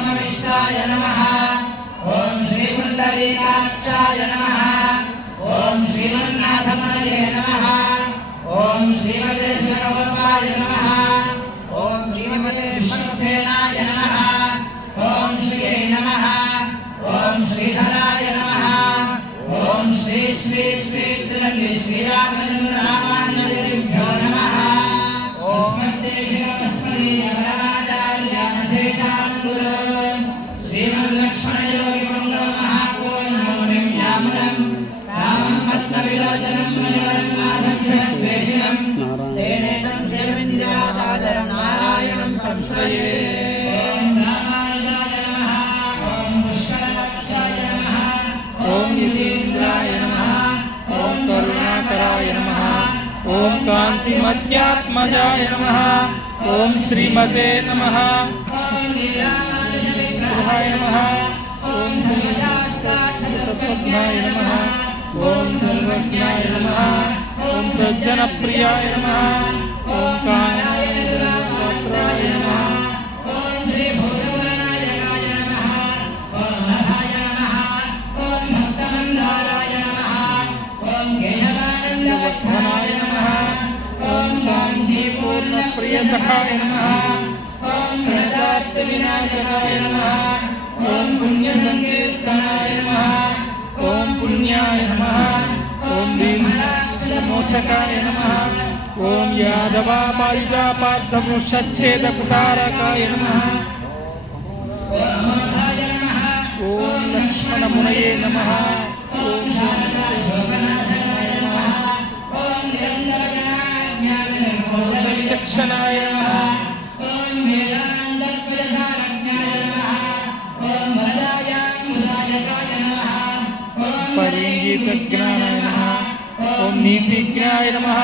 श्रीरामविष्टाय नमः। ॐ श्रीपुण्डरीकाक्षाय नमः। ॐ श्रीमन्नाथमणये नमः। ॐ श्रीमते शिवरूपाय नमः। ॐ श्रीमते विष्णुसेनाय नमः। ॐ श्रीयै नमः। ॐ श्रीधराय नमः। ॐ श्री श्री श्री त्रिनल्लि श्रीरामचन्द्ररामानुजभ्यो नमः। अस्मद्देशिकमस्मदीयवराचार्यामशेषाङ्गुरो श्रीमल्लक्ष्मणयोगिमङ्गलो महाकोन्मौलिं यामुनं रामं पद्मविलोचनं मुनिवरं माधवक्षणद्वेषिणं तेनेतं सेवन्दिराचार्यं नारायणं संश्रये। ओम यतीन्द्राय नमः। ओम करुणाकराय नमः। ओम कांतिमत्यात्मजाय नमः। ओम श्रीमते नमः। ओम नमः। ओम सर्वज्ञाय नमः। ओम सर्वज्ञाय नमः। ओम सज्जनप्रियाय नमः। ओम कामपात्राय नमः। वर्धनाय नमः। ओम गांधीपूर्णप्रिय सखाय नमः। ओम प्रजाप्तविनाशकाय नमः। ओम पुण्यसंकीर्तनाय नमः। ओम पुण्याय नमः। ओम भीममोक्षकाय नमः। ओम यादवापालितापाद्धवृक्षच्छेदकुटारकाय नमः। ओम लक्ष्मणमुनये नमः। ओम चक्षणाय नमः। परिजीतज्ञानाय नमः। ओम नीतिज्ञाय नमः।